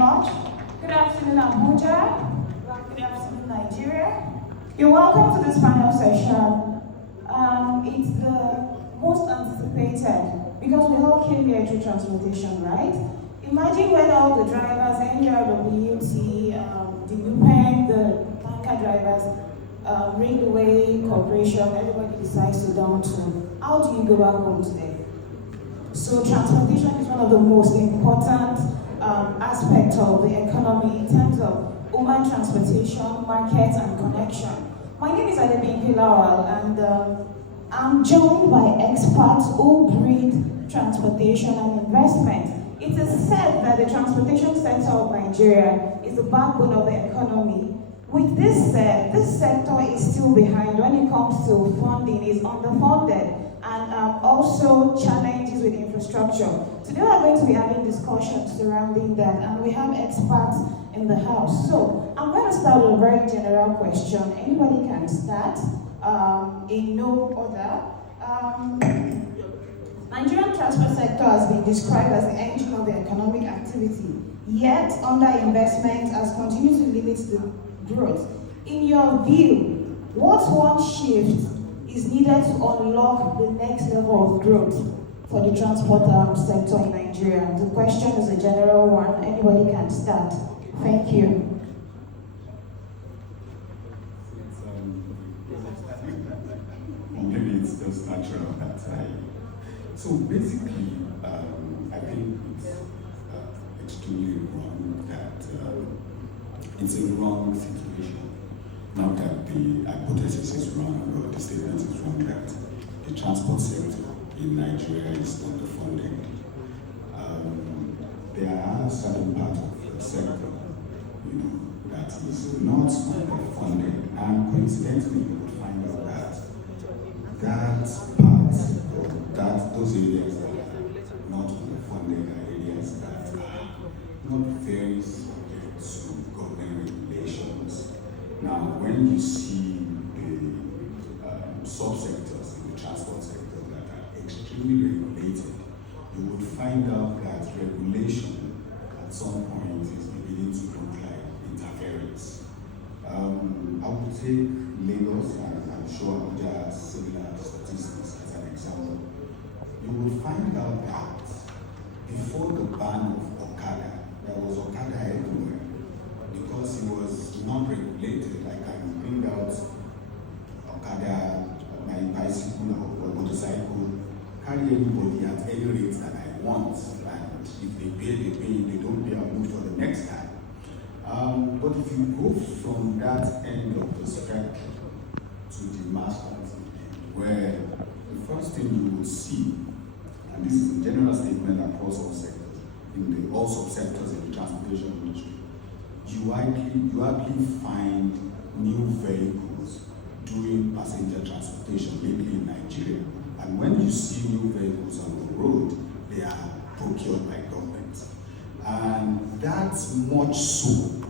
much. Good afternoon, Abuja. Good afternoon, Nigeria. You're welcome to this panel session. It's the most anticipated because we all came here through transportation, right? Imagine when all the drivers, NJRWT, the UPEN, the tanker drivers, Railway Corporation, everybody decides to down to. How do you go back home today? So transportation is one of the most important aspects of the economy in terms of human transportation, market, and connection. My name is Bimpe Lawal, and I'm joined by experts who breed transportation and investment. It is said that the transportation sector of Nigeria is the backbone of the economy. With this said, this sector is still behind when it comes to funding, is underfunded, and also challenges with infrastructure. Today we are going to be having discussions surrounding that, and we have experts in the house. So I'm going to start with a very general question. Anybody can start in no order. Nigerian transport sector has been described as the engine of the economic activity, yet underinvestment has continued to limit the growth. In your view, what one shift is needed to unlock the next level of growth for the transport sector in Nigeria? The question is a general one. Anybody can start. Thank you. Maybe it's just natural that so basically, I think it's extremely wrong that it's a wrong situation. Not that the hypothesis is wrong or the statement is wrong that the transport sector in Nigeria is underfunded. There are certain parts of the sector, that is not underfunded, and coincidentally, you will find out that part or that those areas that are not underfunded are areas that are not very subject to government regulations. Now, when you see the subsectors in the transport sector that are extremely regulated, you would find out that regulation at some point is beginning to look like interference. I would take Lagos, and I'm sure Abuja has similar statistics as an example. You will find out that before the ban of Okada, there was Okada everywhere because it was not regulated. I can bring out Okada, my bicycle or motorcycle, carry anybody at any rate that I want, and if they pay, they pay. If they don't pay, I'll move for the next time. But if you go from that end of the spectrum to the mass transit end, where the first thing you will see, and this is a general statement across all sectors, in all subsectors in the transportation industry, you hardly find new vehicles doing passenger transportation lately in Nigeria. And when you see new vehicles on the road, they are procured by government. And that's much so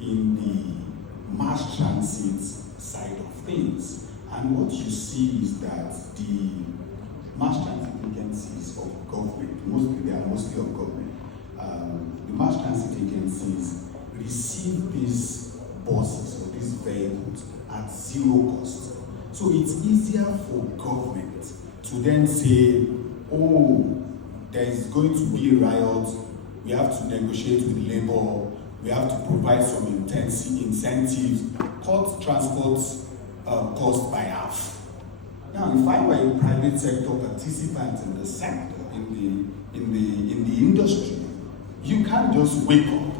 in the mass transit side of things. And what you see is that the mass transit agencies of government, they are mostly of government, the mass transit agencies receive these buses or these vehicles at zero cost. So it's easier for government to then say, oh, there is going to be a riot, we have to negotiate with labor, we have to provide some incentives, cut transport cost by half. Now, if I were a private sector participant in the sector, in the industry, you can't just wake up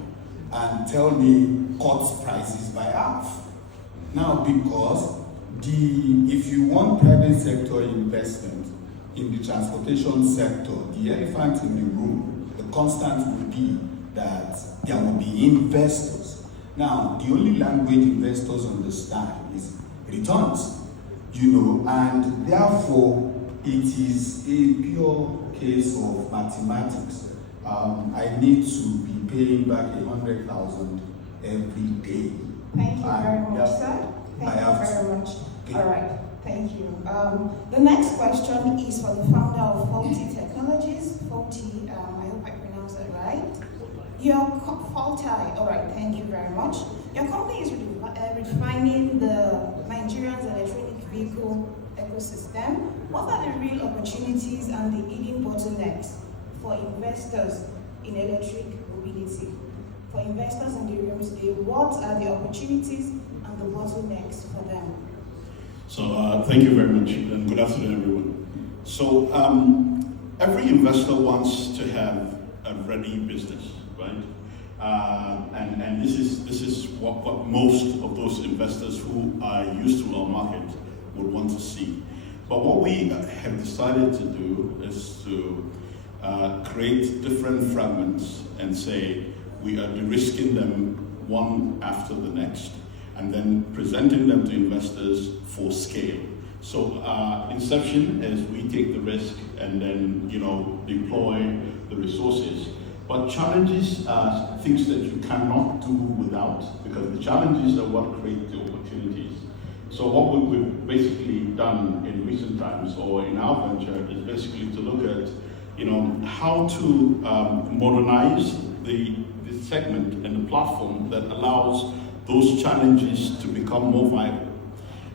and tell me cut prices by half. Now, because if you want private sector investment in the transportation sector, the elephant in the room, the constant will be that there will be investors. Now, the only language investors understand is returns, and therefore it is a pure case of mathematics. I need to be paying back 100,000 every day. Thank you very much, sir. Thank you very much. All right, thank you. The next question is for the founder of Faulty Technologies. Faulty, I hope I pronounced that right. All right, thank you very much. Your company is redefining the Nigerian's electronic vehicle ecosystem. What are the real opportunities and the hidden bottlenecks for investors in electric mobility? For investors in the room today, what are the opportunities and the bottlenecks for them? So thank you very much, and good afternoon, everyone. So every investor wants to have a ready business, right? And this is what most of those investors who are used to our market would want to see. But what we have decided to do is to create different fragments and say we are de-risking them one after the next, and then presenting them to investors for scale. So inception is we take the risk and then deploy the resources. But challenges are things that you cannot do without, because the challenges are what create the opportunities. So what we've basically done in recent times, or in our venture, is basically to look at how to modernize the segment and the platform that allows those challenges to become more viable.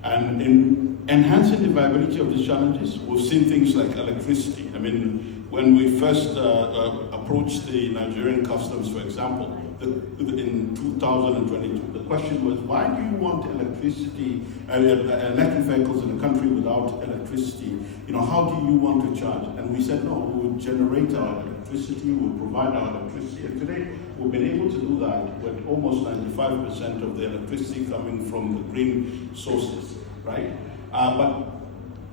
And in enhancing the viability of these challenges, we've seen things like electricity. I mean, when we first approached the Nigerian customs, for example, in 2022, the question was, why do you want electricity, electric vehicles in a country without electricity? How do you want to charge? And we said, no, we will generate our electricity, we'll provide our electricity. And today, we've been able to do that with almost 95% of the electricity coming from the green sources, right? But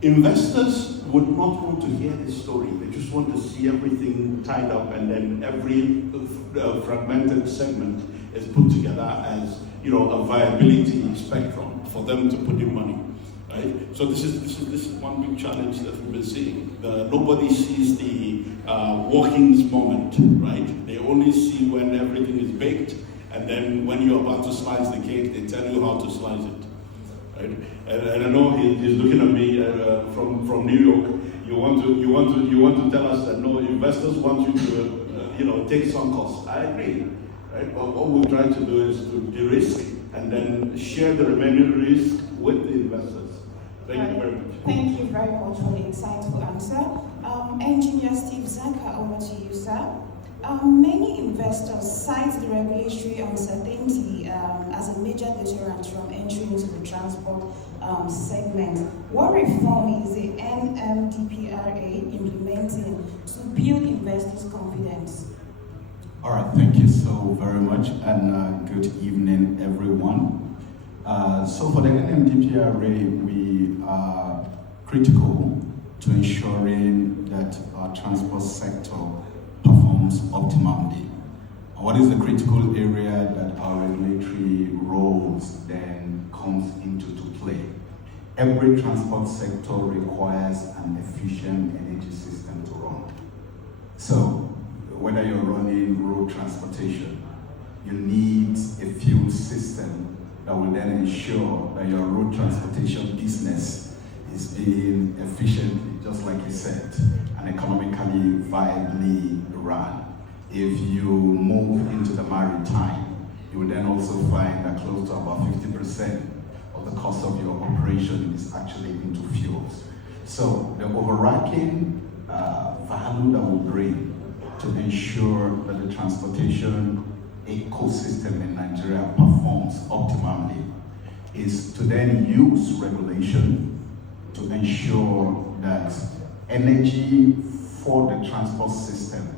investors would not want to hear this story. They just want to see everything tied up, and then every fragmented segment is put together as a viability spectrum for them to put in money, right? So this is one big challenge that we've been seeing. Nobody sees the workings moment, right? They only see when everything is baked, and then when you're about to slice the cake, they tell you how to slice it. Right? And I know he's looking at me from New York. You want to tell us that no, investors want you to take some costs. I agree, right? But what we're trying to do is to de-risk and then share the remaining risk with the investors. Thank you very much. Thank you very much for the insightful answer. Engineer Steve Zaka, over to you, sir. Many investors cite the regulatory uncertainty as a major deterrent from entering into the transport segment. What reform is the NMDPRA implementing to build investors' confidence? All right, thank you so very much, and good evening, everyone. So for the NMDPRA, we are critical to ensuring that our transport sector performs optimally. What is the critical area that our regulatory roles then comes into to play? Every transport sector requires an efficient energy system to run. So whether you're running road transportation, you need a fuel system that will then ensure that your road transportation business is being efficiently, just like you said, and economically viably run. If you move into the maritime, you will then also find that close to about 50% of the cost of your operation is actually into fuels. So the overarching value that we bring to ensure that the transportation ecosystem in Nigeria performs optimally is to then use regulation to ensure that energy for the transport system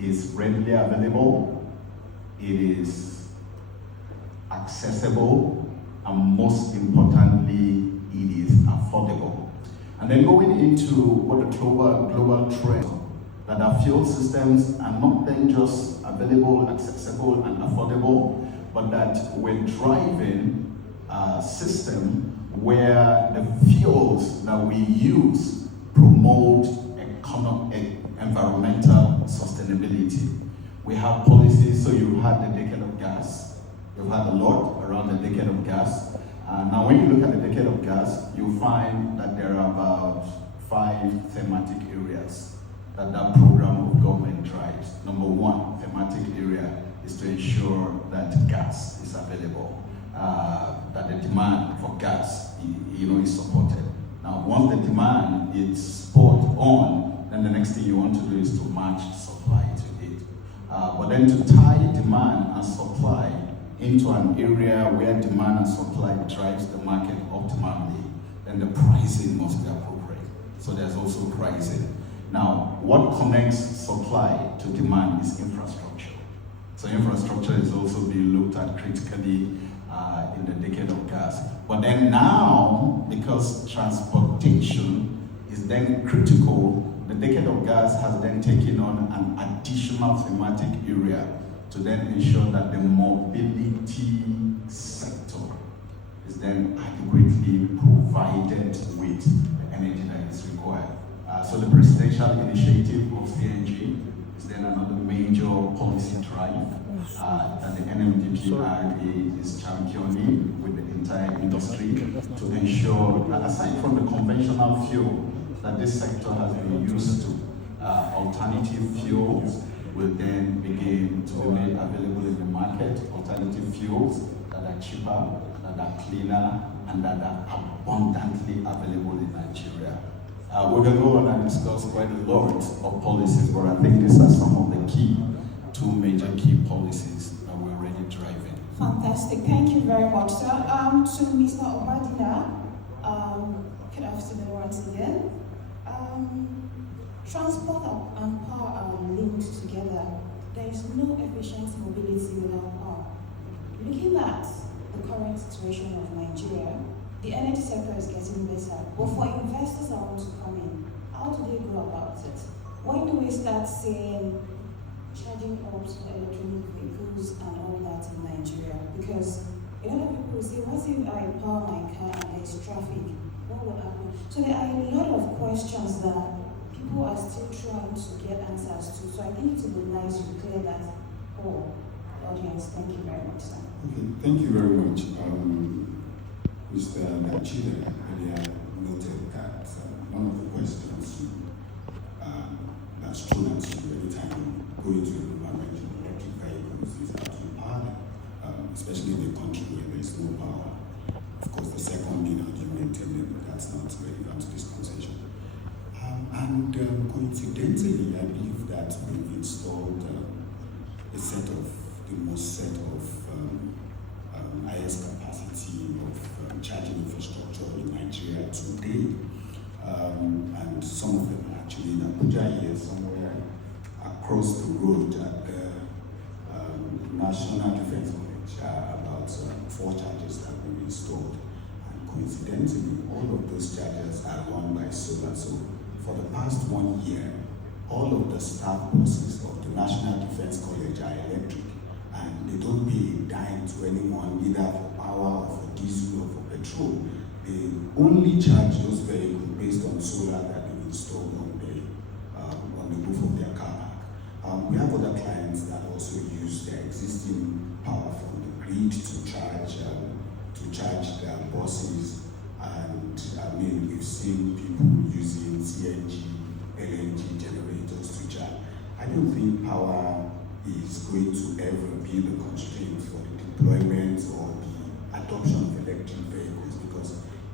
is readily available, it is accessible, and most importantly, it is affordable. And then going into what the global trend, that our fuel systems are not then just available, accessible, and affordable, but that we're driving a system where the fuels that we use promote environmental sustainability. We have policies, so you've had the decade of gas. You've had a lot around the decade of gas. Now when you look at the decade of gas, you'll find that there are about 5 thematic areas that program of government drives. Number 1 thematic area is to ensure that gas is available, that the demand for gas is supported. Now, once the demand is spot on, then the next thing you want to do is to match supply to it. But then to tie demand and supply into an area where demand and supply drives the market optimally, then the pricing must be appropriate. So there's also pricing. Now, what connects supply to demand is infrastructure. So infrastructure is also being looked at critically in the decade of gas. But then now, because transportation is then critical, the decade of gas has then taken on an additional thematic area to then ensure that the mobility sector is then adequately provided with the energy that is required. So the presidential initiative of CNG is then another major policy drive that the NMDPRA is championing with the entire industry to ensure that aside from the conventional fuel that this sector has been used to, alternative fuels will then begin to be made available in the market, alternative fuels that are cheaper, that are cleaner, and that are abundantly available in Nigeria. We're going to go on and discuss quite a lot of policies, but I think these are some of the two major key policies that we're already driving. Fantastic, thank you very much, sir. To Mr. Obadina, good afternoon once again. Transport and power are linked together. There is no efficient mobility without power. Looking at the current situation of Nigeria, the energy sector is getting better, but for investors that want to come in, how do they go about it? When do we start seeing charging hubs for electronic vehicles and all that in Nigeria? Because a lot of people say, what if I power my car and there's traffic? What will happen? So there are a lot of questions that people are still trying to get answers to. So I think it would be nice to clear that for the audience. Thank you very much, sir. Okay, thank you very much. Mr. Nachida earlier noted that one of the questions that's true that anytime you go into an environment with electric vehicles is how to power them, especially in a country where there is no power. Of course, the second being how do you maintain it, but that's not relevant to this conversation. Coincidentally, I believe that we've installed the most set of highest capacity of charging infrastructure in Nigeria today. And some of them are actually in Abuja here, somewhere across the road at the National Defense College, about 4 chargers that we've installed. And coincidentally, all of those chargers are run by solar. So for the past 1 year, all of the staff buses of the National Defense College are electric, and they don't pay a dime to anyone, either for power or for diesel or for petrol. They only charge those vehicles based on solar that they've installed on the roof of their car park. We have other clients that also use their existing power from the grid to charge their buses, and we've seen people using CNG, LNG generators to charge. I don't think power is going to ever be the constraint for the deployment or the adoption of electric vehicles, because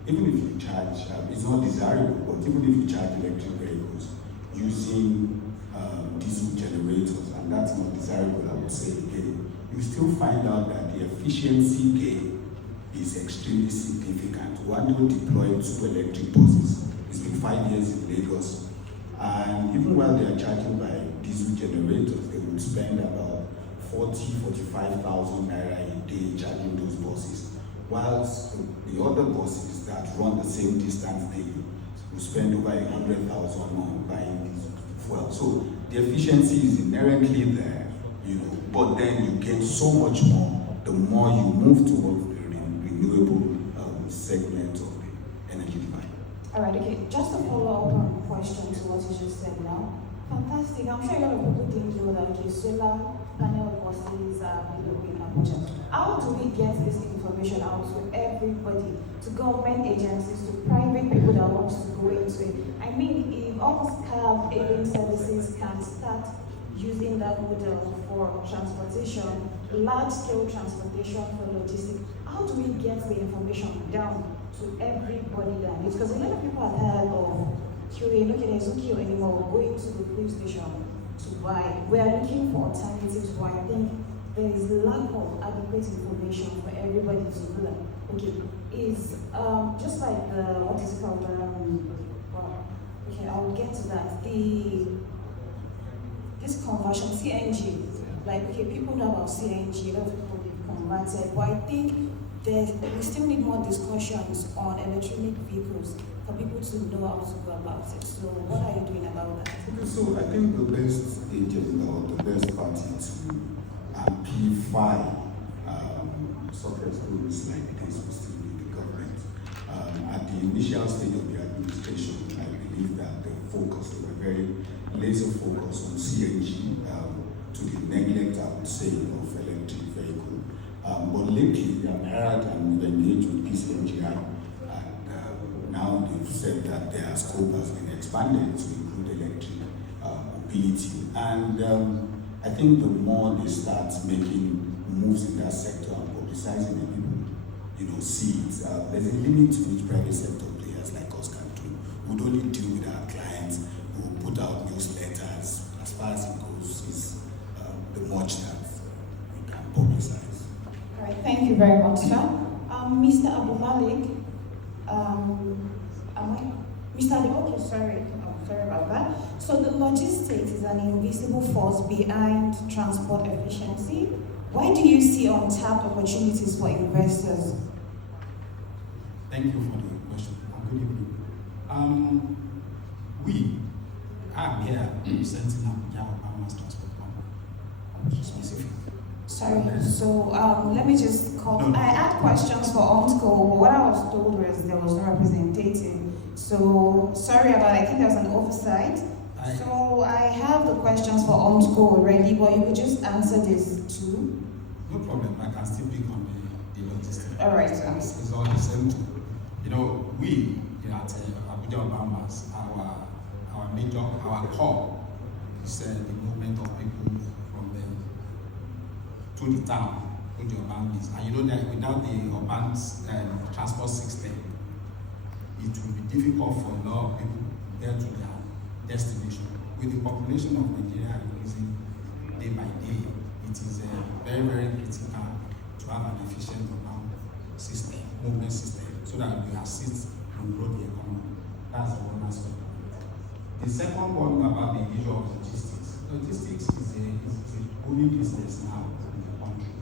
even if you charge, it's not desirable, but even if you charge electric vehicles using diesel generators, and that's not desirable, I would say again, you still find out that the efficiency gain is extremely significant. One will deploy 2 electric buses. It's been 5 years in Lagos, and even while they are charging by diesel generators, they would spend about 45,000 naira a day charging those buses, whilst the other buses that run the same distance daily will spend over 100,000 on buying diesel fuel. So the efficiency is inherently there, but then you get so much more the more you move towards the renewable segment of the energy divide. All right, okay. Just a follow-up question to what you just said now. Fantastic. I'm sure a lot of people didn't know that solar panel buses are available in Abuja. How do we get this information out to everybody, to government agencies, to private people that want to go into it? I mean, if all these car hailing services can start using that model for transportation, large-scale transportation for logistics. How do we get the information down to everybody that needs? Because a lot of people are tired of queuing. Okay, there's no queue anymore. Going to the police station to buy. We are looking for alternatives. So I think there is lack of adequate information for everybody to do that. Okay, is just like the what is it called? Well, okay, I'll get to that. This conversion, CNG, like, okay, people know about CNG, a lot of people have converted, but I think we still need more discussions on electronic vehicles for people to know how to go about it. So what are you doing about that? Okay, so I think the best agent or the best party to amplify success stories like this will still be the government. At the initial stage of the administration, I believe that the focus, they were very laser focus on CNG, to the neglect, I would say, of electric vehicle. But lately, they have heard and we've engaged with PCNGI, and now they've said that their scope has been expanded to include electric mobility. And I think the more they start making moves in that sector and publicizing it, people, see it. There's a limit to which private sector players like us can do. We'd only deal with our clients. We'll put out newsletters. As far as it goes, is the much that we can publicize. All right, thank you very much, sir. Mr. Abu Malik, Mr. Ali, okay, sorry about that. So the logistics is an invisible force behind transport efficiency. Why do you see untapped opportunities for investors? Thank you for the question. Good evening. We are here representing Abuja Obama's transport company. Sorry, so let me just call. No. I had questions for OMSCO, but what I was told was there was no representative. So sorry about it. I think there was an oversight. So I have the questions for OMSCO already, but you could just answer this too. No problem. I can still pick on the logistics. All right. It's all the same thing. We at Abuja Obama's, our core is the movement of people from to the town, to the urban place. And that without the urban transport system, it will be difficult for a lot of people to get to their destination. With the population of Nigeria increasing day by day, it is very, very critical to have an efficient urban system, movement system, so that we assist and grow the economy. That's the one aspect of it. The second one about the issue of logistics. Logistics is a booming business now in the country.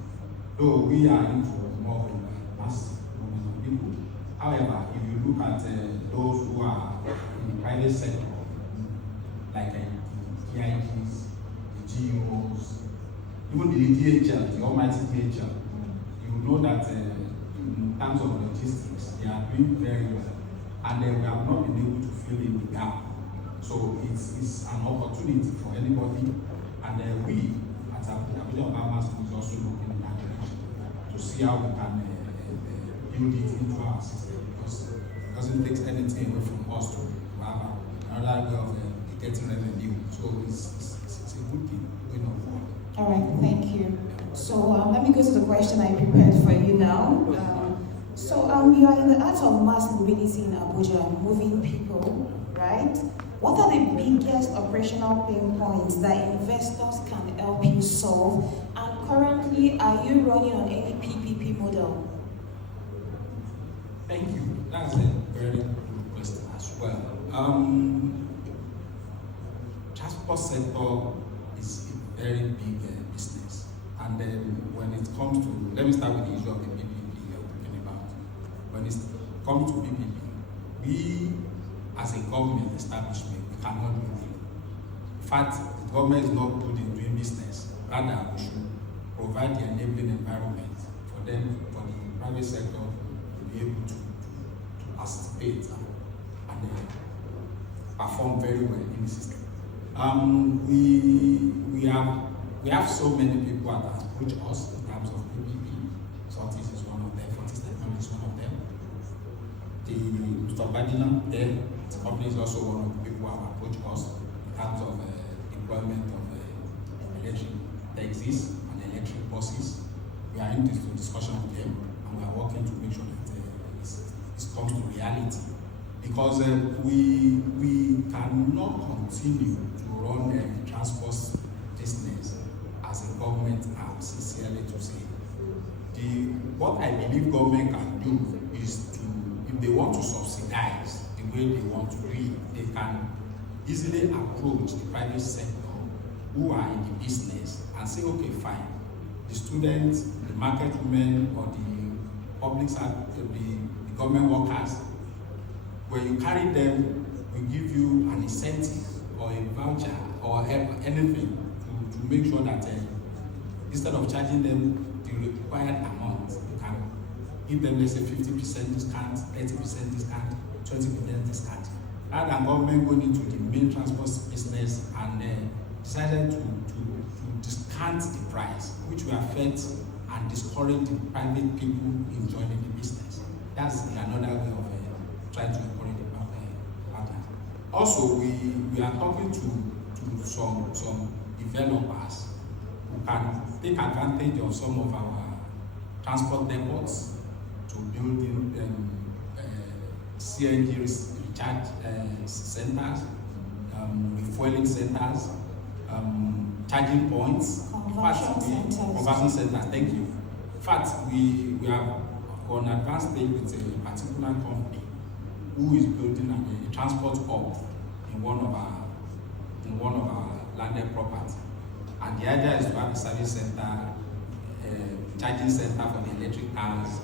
Though we are into more of a mass movement of people. However, if you look at those who are in the private sector, like the GIGs, the GOs, even the DHL, the almighty DHL, you know that in terms of logistics, they are doing very well. And we have not been able to fill in the gap. So it's an opportunity for anybody. And we, at Abuja Obama's, is also looking in that direction to see how we can build it into our system. Because it doesn't take anything away from us to have another way of getting revenue. So it's a good thing going on forward. All right, thank you. So let me go to the question I prepared for you now. You are in the art of mass mobility in Abuja, moving people, right? What are the biggest operational pain points that investors can help you solve? And currently, are you running on any PPP model? Thank you. That's a very good question as well. Transport sector is a very big business. And then when it comes to, let me start with the issue of the PPP you're talking about. When it comes to PPP, we as a government establishment, we cannot do it. In fact, the government is not good in doing business. Rather, we should provide the enabling environment for them, for the private sector to be able to participate and perform very well in the system. We have so many people that approach us in terms of PPP. Sortis is one of them, Fortis Technology is one of them. The Mr. Badina, the company is also one of the people who have approached us in terms of deployment of electric taxis and electric buses. We are in this discussion with them, and we are working to make sure that it comes to reality. Because we cannot continue to run the transport business as a government arm, sincerely to say. What I believe government can do is to, if they want to subsidize the way they want to do it, they can easily approach the private sector who are in the business and say, okay, fine, the students, the market women, or the public sector, the government workers, when you carry them, we give you an incentive or a voucher or anything to make sure that instead of charging them the required amount, you can give them, let's say, 50% discount, 30% discount, 20% discount. Rather than government going into the main transport business and decided to discount the price, which will affect and discourage the private people in joining the business. That's another way of trying to encourage the partners. Also, we are talking to some developers who can take advantage of some of our transport depots to build CNG recharge centers, refueling centers, charging points, conversion centers. Thank you. In fact, we are on advanced stage with a particular company who is building a transport hub in one of our landed property. And the idea is to have a service center, charging center for the electric cars.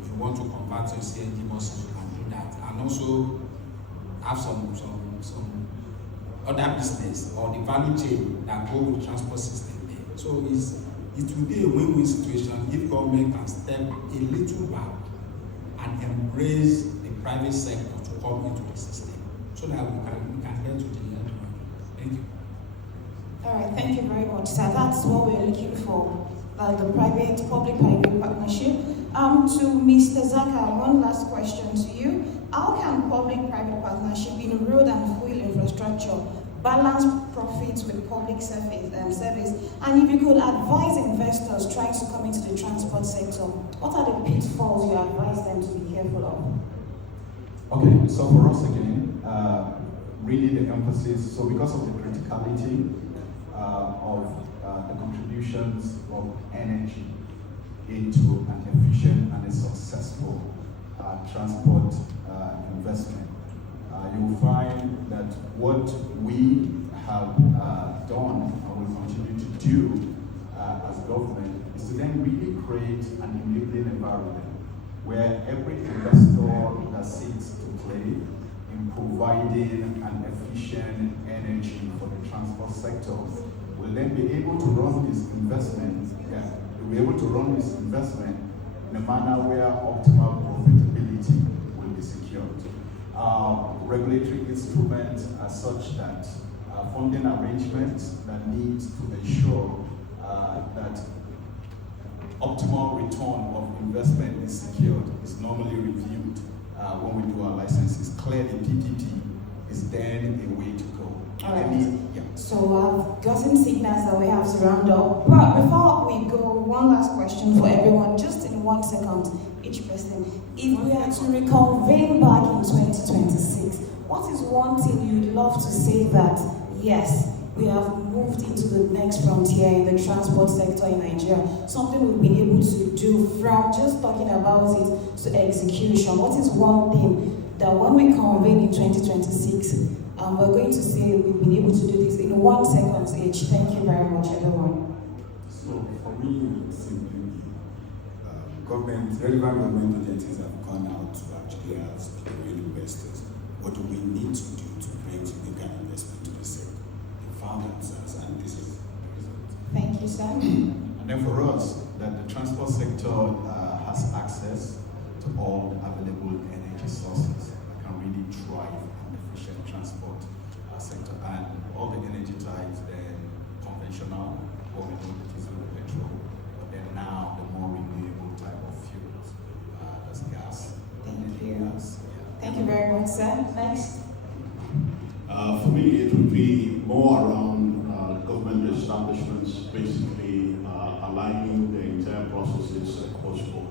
If you want to convert to CNG buses, you can do that. And also have some other business or the value chain that go with the transport system there. So it will be a win-win situation if government can step a little back and embrace the private sector to come into the system so that we can get to the end. Thank you. All right, thank you very much, sir. That's what we're looking for, the public-private partnership. To Mr. Zaka, one last question to you. How can public-private partnership in road and fuel infrastructure balance profits with public service? And if you could advise investors trying to come into the transport sector, what are the pitfalls you advise them to be careful of? Okay, so for us again, really the emphasis, so because of the criticality of the contributions of energy into an efficient and a successful transport investment, you will find that what we have done and will continue to do as government is to then really create an enabling environment where every investor that seeks to play in providing an efficient energy for the transport sector will then be able to run this investment, in a manner where optimal profitability will be secured. Regulatory instruments are such that funding arrangements that need to ensure that optimal return of investment is secured is normally reviewed when we do our licenses. Clearly, PPP is then a way to go. All right. So I've gotten signals that we have to round up. But before we go, one last question for everyone, just in 1 second, each person. If we are to reconvene back in 2026, what is one thing you'd love to say that, yes, we have moved into the next frontier in the transport sector in Nigeria, something we've been able to do from just talking about it to execution? What is one thing that when we convene in 2026, we're going to say we've been able to do this in 1 second each? Thank you very much, everyone. So for me, simply, relevant government agencies have gone out to actually ask the real investors, what do we need to do to bring significant investment to the sector? They found answers, and this is the result. Thank you, sir. And then for us, that the transport sector has access to all the available energy sources that can really drive an efficient transport sector, and all the energy types, then conventional, or diesel and petrol, but then now the more renewable type of fuels, that's gas. Thank you. Thank you very much, sir. Next. For me, it would be more around government establishments basically aligning the entire processes across board,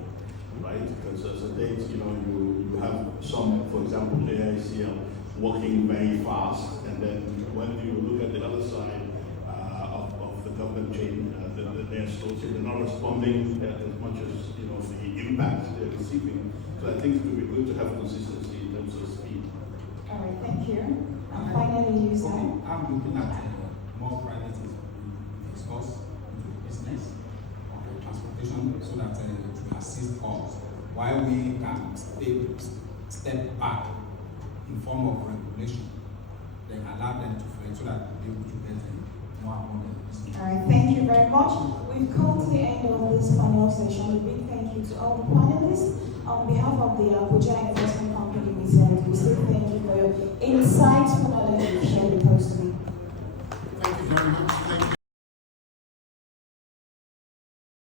right? Because as a date, you have some, for example, AICL working very fast, and then when you look at the other side of the government chain, they're not responding as much as the impact they're receiving. So I think it would be good to have consistency in terms of speed. All right, thank you. And finally, you Okay, said. I'm looking at more private exports into business or transportation so that to assist us while we can step back in form of regulation, then allow them to flex so that we'll be able to get more and more business. All right, thank you very much. We've come to the end of this panel session. A big thank you to all the panelists. On behalf of the Abuja Investment